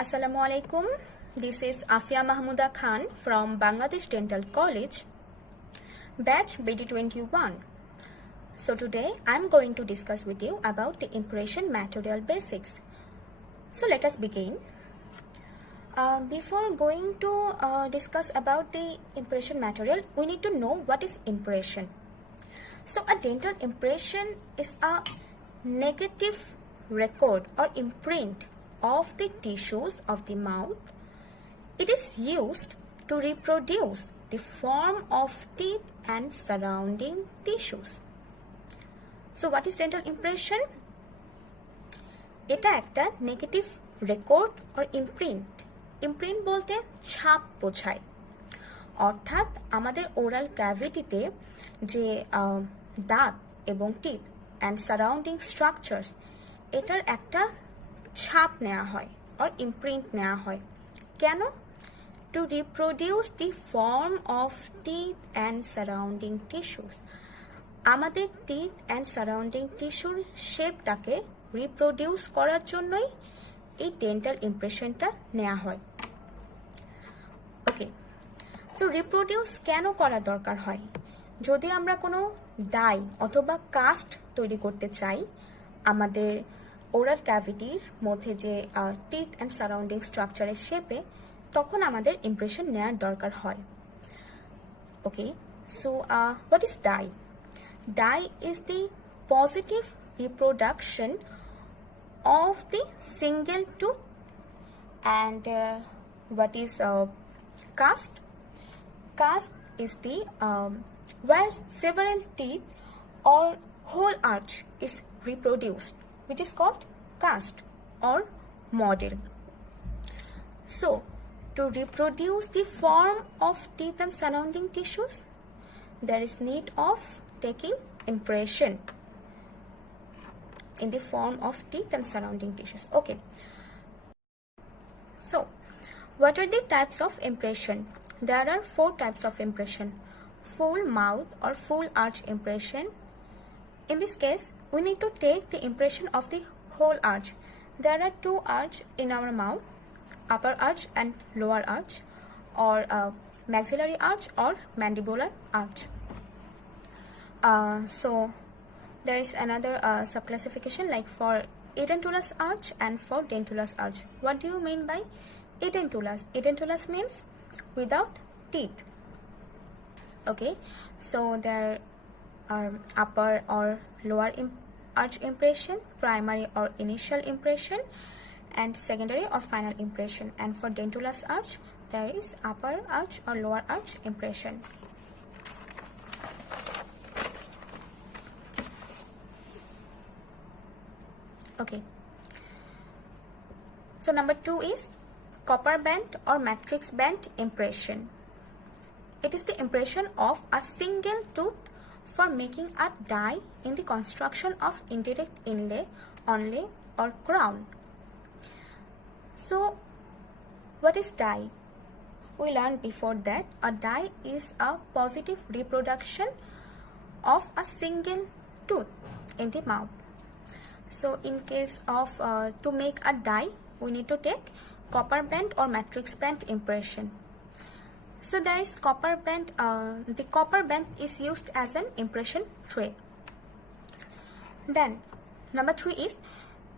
Assalamu alaikum. This is Afia Mahmuda Khan from Bangladesh Dental College, batch BD21. So today I am going to discuss with you about the impression material basics. So let us begin. Before going to discuss about the impression material, we need to know what is impression. So a dental impression is a negative record or imprint of the tissues of the mouth. It is used to reproduce the form of teeth and surrounding tissues. So what is dental impression? এটা একটা negative record or imprint বলতে ছাপ বোঝায়। অর্থাৎ আমাদের ওরাল ক্যাভিটিতে যে দাঁত এবং টিথ অ্যান্ড সারাউন্ডিং স্ট্রাকচারস এটার একটা ছাপ নেওয়া হয় অর ইমপ্রিন্ট নেওয়া হয়। কেন? To reproduce the form of teeth and surrounding tissues. আমাদের টিথ অ্যান্ড সারাউন্ডিং টিস্যুর শেপটাকে রিপ্রোডিউস করার জন্যই এই ডেন্টাল ইমপ্রেশনটা নেওয়া হয়। ওকে, তো রিপ্রোডিউস কেন করা দরকার হয়? যদি আমরা কোনো ডাই অথবা কাস্ট তৈরি করতে চাই আমাদের ওরাল ক্যাভিটির মধ্যে যে টিথ অ্যান্ড সারাউন্ডিং স্ট্রাকচারের শেপে, তখন আমাদের ইমপ্রেশন নেওয়ার দরকার হয়। Okay, so what is dye? Dye is the positive reproduction of the single tooth. And what is cast? Cast is the where several teeth or whole arch is reproduced, which is called cast or model. So to reproduce the form of teeth and surrounding tissues, there is need of taking impression in the form of teeth and surrounding tissues. Okay, so what are the types of impression? There are 4 types of impression: full mouth or full arch impression. In this case, we need to take the impression of the whole arch. There are 2 arch in our mouth, upper arch and lower arch, or maxillary arch or mandibular arch. So there is another subclassification like for edentulous arch and for dentulous arch. What do you mean by edentulous? Edentulous means without teeth. Okay, so there are upper or lower arch impression, primary or initial impression, and secondary or final impression. And for dentulous arch, there is upper arch or lower arch impression. Okay, so number 2 is copper band or matrix band impression. It is the impression of a single tooth for making a die in the construction of indirect inlay, onlay or crown. So what is die? We learned before that a die is a positive reproduction of a single tooth in the mouth. So in case of to make a die, we need to take copper band or matrix band impression. So there is copper band. The copper band is used as an impression tray. Then number 3 is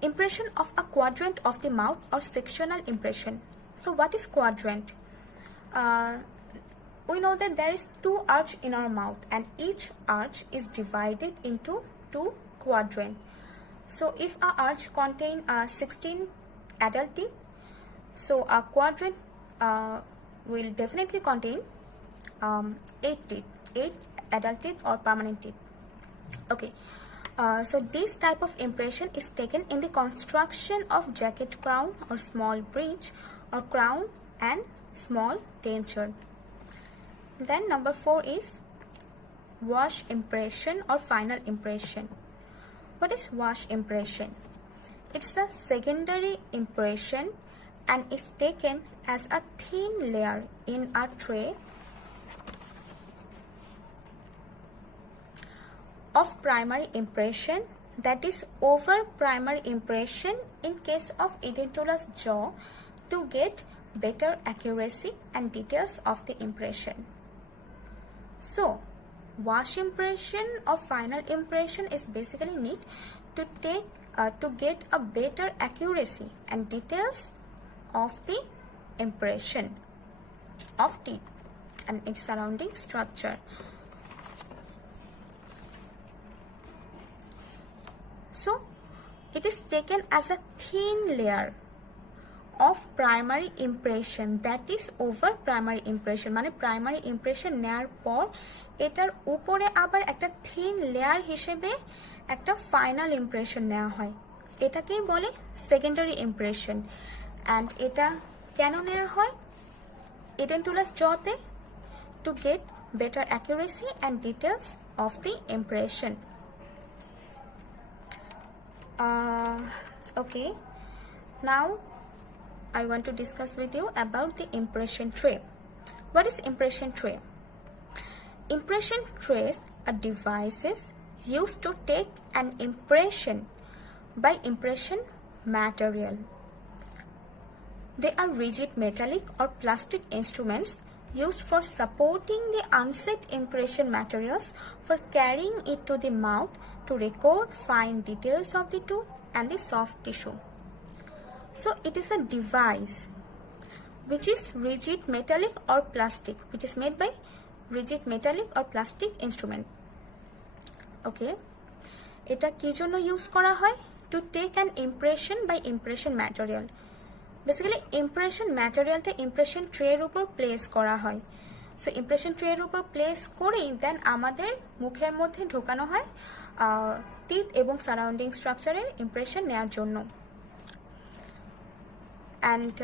impression of a quadrant of the mouth or sectional impression. So what is quadrant? We know that there is 2 arch in our mouth and each arch is divided into 2 quadrants. So if a arch contain 16 adult teeth, so a quadrant will definitely contain 8 teeth, 8 adult teeth or permanent teeth. Okay, so this type of impression is taken in the construction of jacket crown or small bridge or crown and small denture. Then number 4 is wash impression or final impression. What is wash impression? It's the secondary impression and is taken as a thin layer in a tray of primary impression, that is over primary impression in case of edentulous jaw to get better accuracy and details of the impression. So, wash impression or final impression is basically need to get a better accuracy and details of the impression of teeth and its surrounding structure. So, it is taken as a thin layer of primary impression, that is over primary impression, মানে primary impression নেয়ার পর এটার উপরে আবার একটা thin layer হিসেবে একটা final impression নেওয়া হয়, এটাকেই বলে secondary impression. and এটা কেন নেওয়া হয়? edentulous jawতে to get better accuracy and details of the impression. Okay, now I want to discuss with you about the impression tray. What is impression tray? Impression trays are devices used to take an impression by impression material. They are rigid metallic or plastic instruments used for supporting the unset impression materials for carrying it to the mouth to record fine details of the tooth and the soft tissue. So it is a device which is rigid metallic or plastic, which is made by rigid metallic or plastic instrument. Okay, এটা কি জন্য ইউজ করা হয়? To take an impression by impression material. Basically impression materialটা impression tray এর উপর প্লেস করা হয়। সো impression tray এর উপর প্লেস করেই দেন আমাদের মুখের মধ্যে ঢোকানো হয় টিথ এবং সারাউন্ডিং স্ট্রাকচারের ইমপ্রেশন নেওয়ার জন্য। অ্যান্ড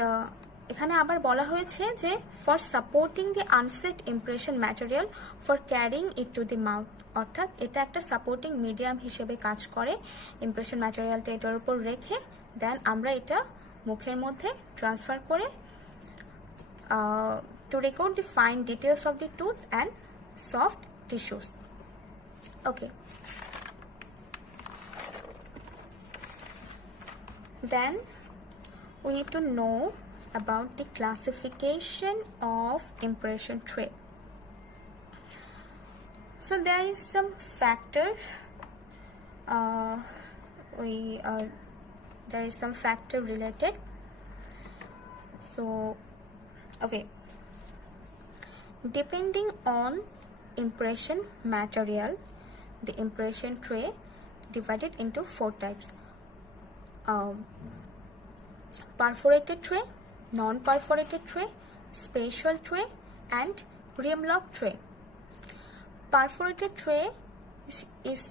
এখানে আবার বলা হয়েছে যে ফর সাপোর্টিং দি আনসেট impression material for carrying it to the mouth, অর্থাৎ এটা একটা সাপোর্টিং মিডিয়াম হিসেবে কাজ করে। ইমপ্রেশন ম্যাটেরিয়ালটা এটার উপর রেখে দেন আমরা এটা মুখের মধ্যে ট্রান্সফার করে to record the fine details of the tooth and soft tissues. Okay, then we need to know about the classification of impression tray. So there is some factor there is some factor related. So okay, depending on impression material, the impression tray divided into 4 types: perforated tray, non-perforated tray, spatial tray, and rim lock tray. Perforated tray is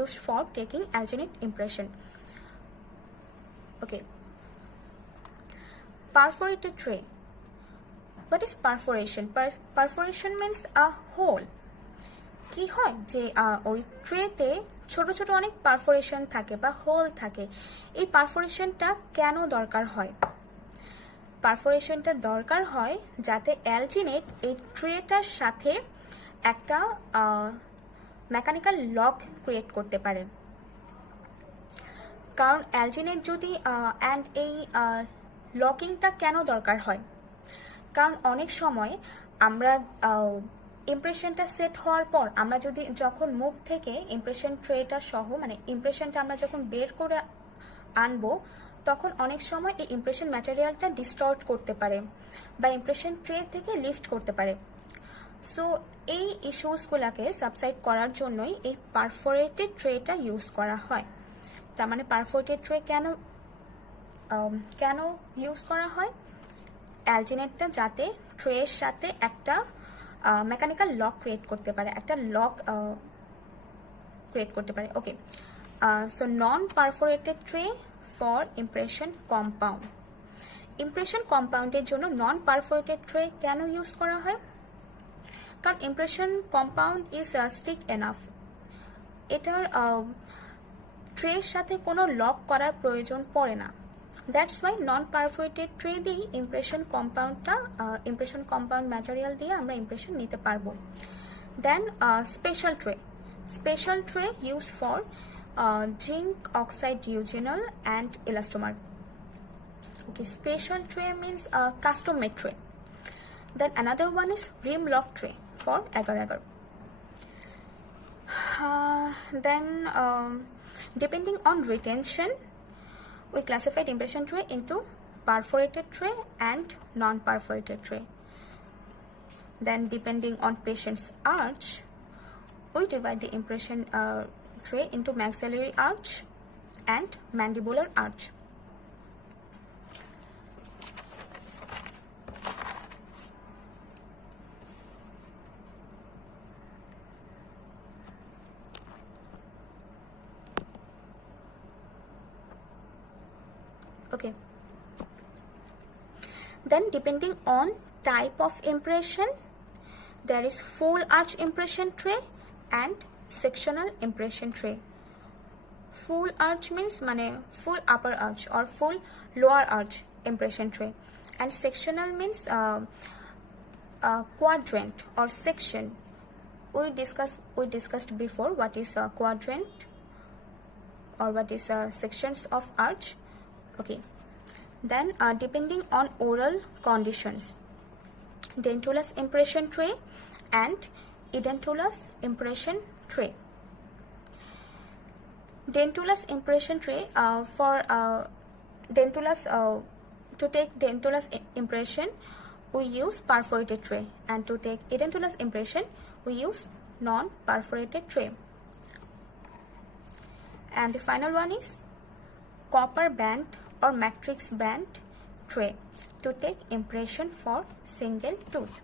used for taking alginate impression. Okay, perforated tray. What is perforation? Perforation means a hole. কি হয় যে ওই ট্রেতে ছোট ছোট অনেক পারফোরেশন থাকে বা হোল থাকে। এই পারফোরেশনটা কেন দরকার হয়? পারফোরেশনটা দরকার হয় যাতে অ্যালজিনেট এই ট্রেটার সাথে একটা মেকানিক্যাল লক ক্রিয়েট করতে পারে। কারণ অ্যালজিনেট যদি অ্যান্ড এই লকিংটা কেন দরকার হয়? কারণ অনেক সময় আমরা ইমপ্রেশনটা সেট হওয়ার পর আমরা যদি যখন মুখ থেকে ইমপ্রেশন ট্রেটা সহ মানে ইমপ্রেশনটা আমরা যখন বের করে আনবো তখন অনেক সময় এই ইমপ্রেশন ম্যাটেরিয়ালটা ডিস্টর্ট করতে পারে বা ইমপ্রেশন ট্রে থেকে লিফট করতে পারে। সো এই ইস্যুসগুলোকে সাবসাইড করার জন্যই এই পারফোরেটেড ট্রেটা ইউজ করা হয়। তার মানে পারফোরেটেড ট্রে কেন ইউজ করা হয়? অ্যালজিনেটটা যাতে ট্রের সাথে একটা মেকানিক্যাল লক ক্রিয়েট করতে পারে, একটা লক ক্রিয়েট করতে পারে। Okay, so non perforated tray for impression compound. Impression কম্পাউন্ডের জন্য নন পারফোরেটেড ট্রে কেন ইউজ করা হয়? কারণ impression compound is stick enough, এটার ট্রের সাথে কোনো লক করার প্রয়োজন পড়ে না। That's why non perforated tray দিয়েই ইমপ্রেশন কম্পাউন্ড ম্যাটেরিয়াল দিয়ে আমরা ইমপ্রেশন নিতে পারবো। Then special tray used for zinc oxide eugenol and elastomer. Okay, special tray means custom made tray. Then another one is rim lock tray for agar-agar. Then depending on retention, we classified impression tray into perforated tray and non-perforated tray. Then depending on patient's arch, we divide the impression tray into maxillary arch and mandibular arch. Okay. Then depending on type of impression, there is full arch impression tray and sectional impression tray. Full arch means mane full upper arch or full lower arch impression tray, and sectional means quadrant or section. We discussed before what is a quadrant or what is sections of arch. Okay. Then depending on oral conditions, dentulous impression tray and edentulous impression tray. Dentulous impression tray for dentulous to take dentulous impression we use perforated tray, and to take edentulous impression we use non-perforated tray. And the final one is copper band or matrix band tray to take impression for single tooth.